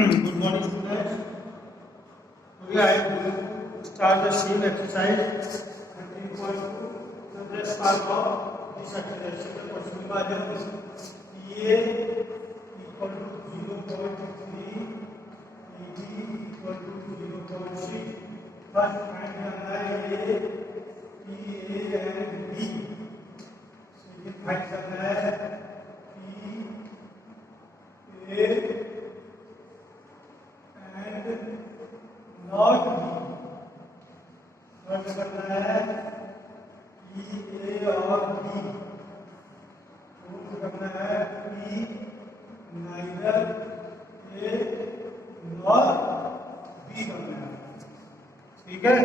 Good morning, students. Today I am going to start the same exercise 13.2. The first part of this exercise. The question is PA equal to 0.3, PB equal to 0.6. First find the PA and B. Second find the PA and not B. Third करना है P A और B. Fourth करना है P neither A nor B करना है. ठीक है.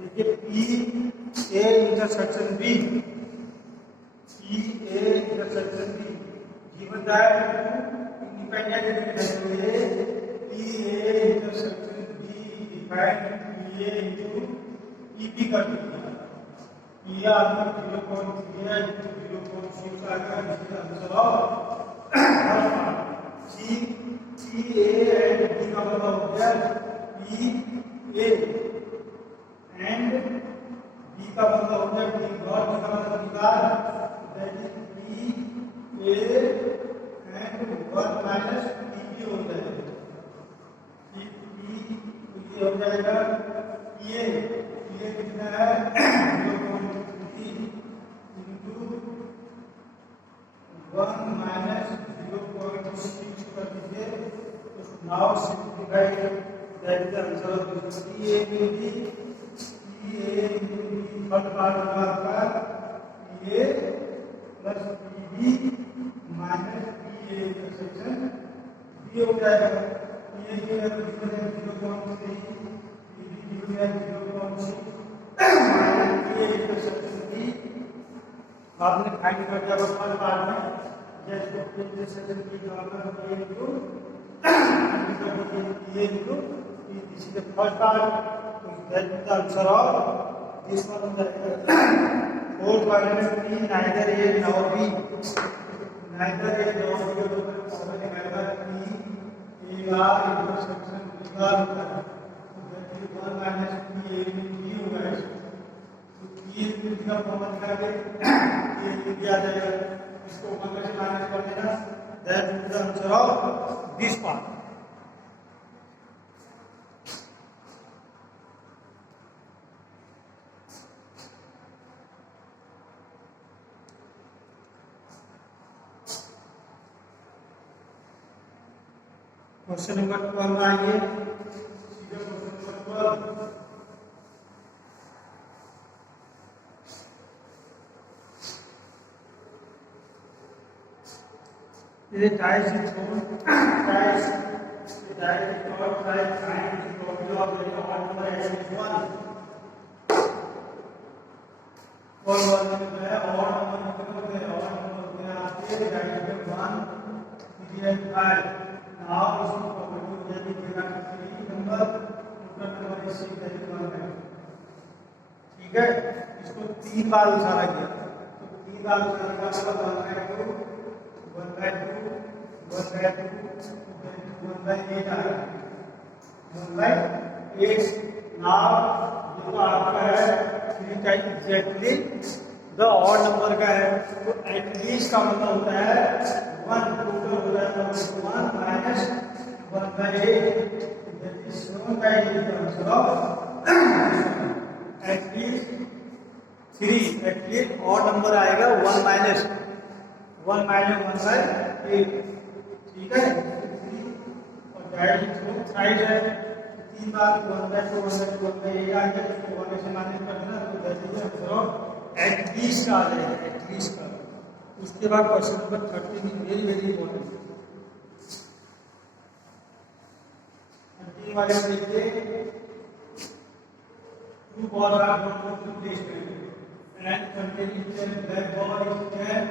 देखिए P A intersection B, P A intersection B given that independent variable P A intersection B defined P A into P B कर दिया. पी ए आपका 0.3 है इनटू 0.6 आ गया. इसका answer of C P A and B का मतलब हो गया पी ए एंड बी का मतलब हो गया बी डॉट. बी का मतलब निकाल that is B A and 1 minus B B हो जाएगा. बी ये हो जाएगा ये कितना है 0.3 इनटू 1 माइनस 0.6 कर दीजिए. तो now simplify that is the answer of this. P A में भी थर्ड पार्ट होगा आपका P A plus P B minus P A intersection B हो जाएगा. पी ए की वैल्यू गिवन है 0.3, पी बी गिवन है 0.6 minus P A intersection B. आपने फाइंड कर दिया थर्ड पार्ट में. जैसे पी इंटरसेक्शन बी का मतलब P into P A into P. This is the first part. That is the answer of this one. Fourth one is P neither A nor B. Neither A nor B को समझ में आएगा. P A R intersection B R होता है. तो that is 1 minus P A में B होगा. तो P A को इसका फॉर्मूला निकाल के A भी आ जाएगा. इसको 1 में से माइनस कर देना. That is the answer of this part. Question number 12 आइए. सीधा क्वेश्चन नंबर 12. ये dice is thrown dice is not dice find the property of the odd number as is 1. और 1 नंबर है ऑड नंबर होते हैं. ऑड नंबर होते हैं आपके दैट इज 1 3 एंड 5. नाउ इसकी प्रॉपर्टी हो जाएगी देगा 3 नंबर टोटल नंबर इज 1 है. ठीक है. इसको 3 बार उछाला गया. तो 3 बार उछालने का मतलब 1/2 1/2 1/8 आ गया. 1/8. नाउ ये तो आपका है 3 का एग्जैक्टली द ऑड नंबर का है. तो एटलीस्ट का मतलब होता है 1 टोटल होता है 1 माइनस 1/8. दैट इज 7/8 का answer of at least 3. At least odd number आएगा 1 माइनस 1/8. ठीक है. और दैट इज साइड है 3 बार 1/2 1/2 1/8 आ गया. इसको 1 से माइनस कर देना. तो that is answer of at least का आ जाएगा. एटलीस्ट का. उसके बाद question number 13 is very very important. 13 वाले में देखिए two ball are going to place and containing 10 black ball is 10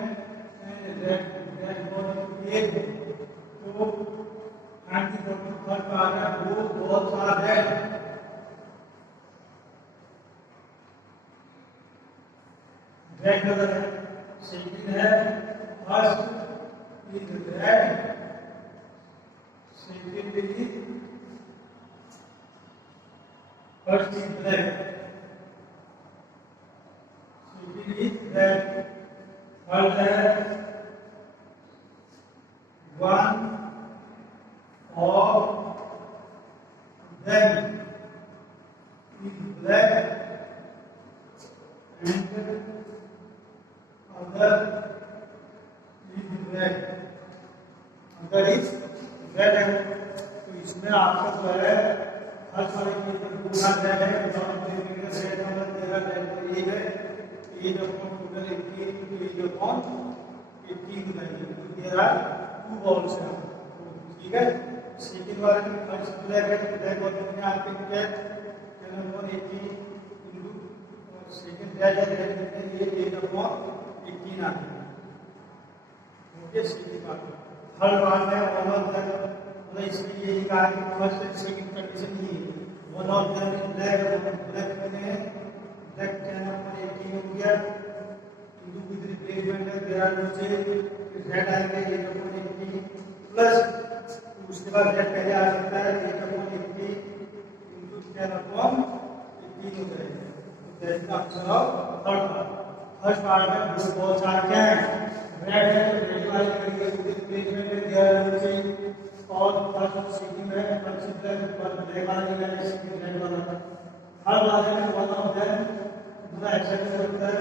and red ball is 8. तो 90 थर्ड पार्ट है वो बहुत सारा है. रेड कलर है। सेकंड है first is red, second is first is black, second is red. Third है one of them is black and other is red, अगर इस रेड है तो इसमें आपका जो है हर सारे पूरा रेड है, रेड का मतलब तेरा रेड ये है, ये जो टोटल 18 ये जो कौन 18 नहीं तेरा टू बॉल्स है, ठीक है। सेकंड वाले में फर्स्ट ब्लैक है, ब्लैक और मैंने आपके क्या नंबर 18 इनटू सेकंड रेड है, रेड ये 8/18 आ गया। ओके, सेकंड बात। थर्ड बात है वन ऑफ देम, मतलब इसमें ये कहा कि फर्स्ट एंड सेकंड कंडीशन ये one of them is black, black में ब्लैक क्या नंबर 18 हो गया इनटू विद रिप्लेसमेंट है देयर आर नीचे रेड आएगा ये नंबर 18 प्लस उसके बाद रेड पहले आ सकता है ये नंबर 80 इनटू 10/18 हो जाएगा। तो that is answer of third part. First part में ब्लू बॉल्स आर क्या है रेड है, रेड वाली करेंगे विद रिप्लेसमेंट में देयर आर नीचे और फर्स्ट सेकंड है फर्स्ट ब्लैक वाला निकालेंगे सेकंड रेड वाला। थर्ड वाले में वन ऑफ देम पूरा एक्सेप्ट करता है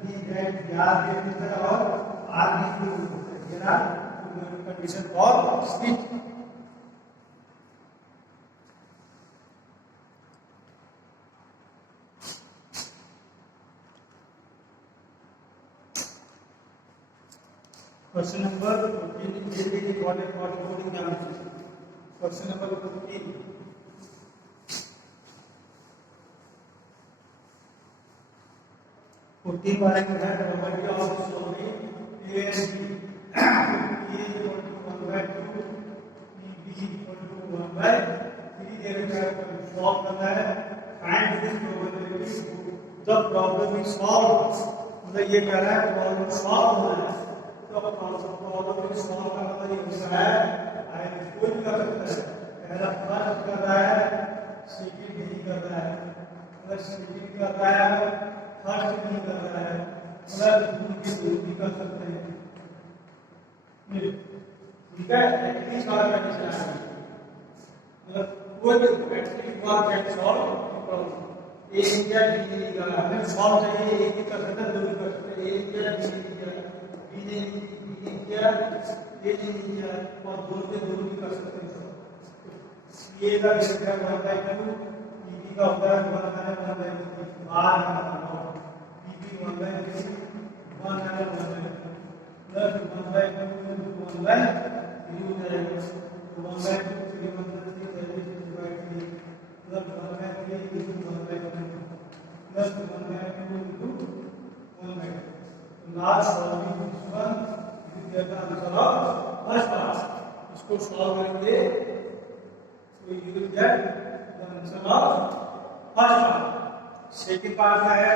बी रेड याद है और आर बी ये ना condition for switch. Question number 14 ये भी इम्पोर्टेंट कोडिंग का आंसर। क्वेश्चन नंबर 14 वाले में है probability of solving A and B A equal to 1/2 B equal to 1/3 देकर सॉल्व करना है। Find this probability the problem is solve, मतलब ये कह रहा है प्रॉब्लम सॉल्व होना है। तो प्रॉब्लम इज सॉल्व का मतलब ये होता है आई कोई कर सकता है, पहला फर्स्ट कर रहा है सेकंड नहीं कर रहा है, अगर सेकंड कर रहा है फर्स्ट नहीं कर रहा है, मतलब उनके दो भी कर सकते हैं, ठीक है। एटलीस्ट और कंडीशन है मतलब कोई भी at least one can solve problem. A या बी का हमें सॉल्व चाहिए, एक ही कर सकते हैं दो भी कर सकते हैं, ए या बी ने किया ये नहीं किया और दो से दो भी कर सकते हैं। ए का रिजल्ट है 1/2, बी का होता है 1/2 बार बी 1/3 1/1 प्लस 1/2 1/3 हो जाएगा, तो 1/2 3 1/3 3/3 plus 1/3 into 1/1 plus 1/2 into 1/2। Last solving this one is the answer of first part. इसको सॉल्व करेंगे तो you will get the answer of first part. Second part है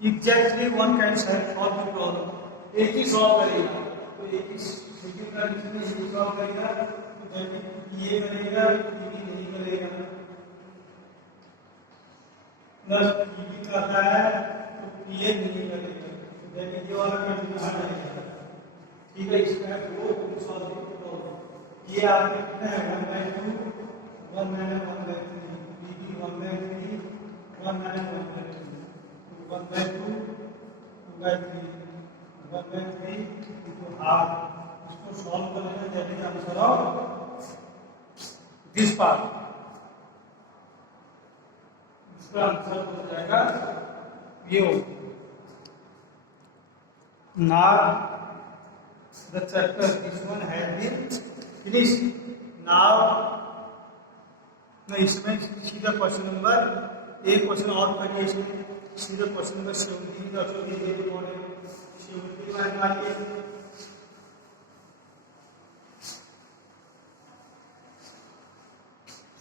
exactly one can solve the problem, एक ही सॉल्व करेगा, तो एक ही second condition में ये सॉल्व करेगा तो ये करेगा ये नहीं करेगा, प्लस ये करता है तो ये नहीं करेगा, लेकिन ये वाला कंडीशन हट जाएगा, ठीक है। इसका वो सॉल्व करो, ये आपके कितना है 1/2 1 - 1/3 b 1/3 1 - 1/3 1/2 2/3 1/3 into half। इसको सॉल्व कर लेना, that is answer of this part. इसका आंसर हो जाएगा ये हो। Now the chapter this one has been finished. Now मैं इसमें सीधा क्वेश्चन नंबर एक क्वेश्चन और करिए, इसमें सीधा क्वेश्चन नंबर 17 का सॉल्व करें। 17 वाले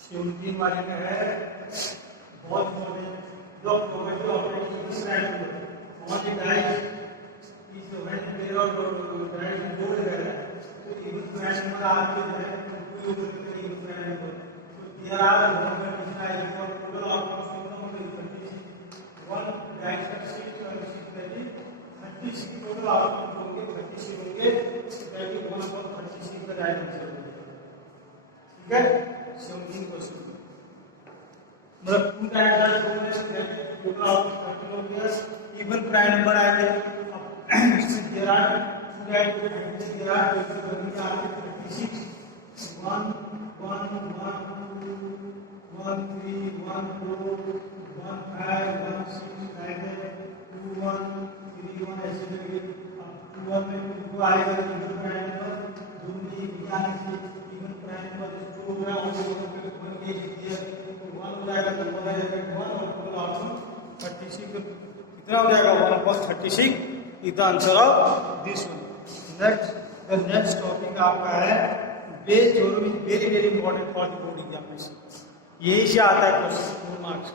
17 वाले में है बहुत इम्पोर्टेंट जो probability of on the dice is when pair of dice is जोड़ रहे हैं तो even prime number आपके जो है कोई भी even prime number so here are the one condition I equal total output system is 36 one dice का sheet और sheet value 36 total output होंगे 36 होंगे value 1/36 का dice ठीक है 17 क्वेश्चन मतलब टू टाइम्स टू में टोटल आउटपुट 30 हो गया इवन प्राइम नंबर आएगा here are two times here are 36 1 1 1 2 1 3 1 4 1 5 1 6 like that 2 1 3 1 ऐसे करके अब 2 में 2 को आएगा इवन प्राइम नंबर 2 में ज्ञान से इवन प्राइम नंबर जो होगा वो 1 के दिया वन हो जाएगा तो बोला जाएगा वन और टोटल आउटपुट 36 कितना हो जाएगा 1/36 is the answer of this one. Next the next topic आपका है Bayes theorem is very very important for the board examination. यही से आता है क्वेश्चन 4 मार्क्स।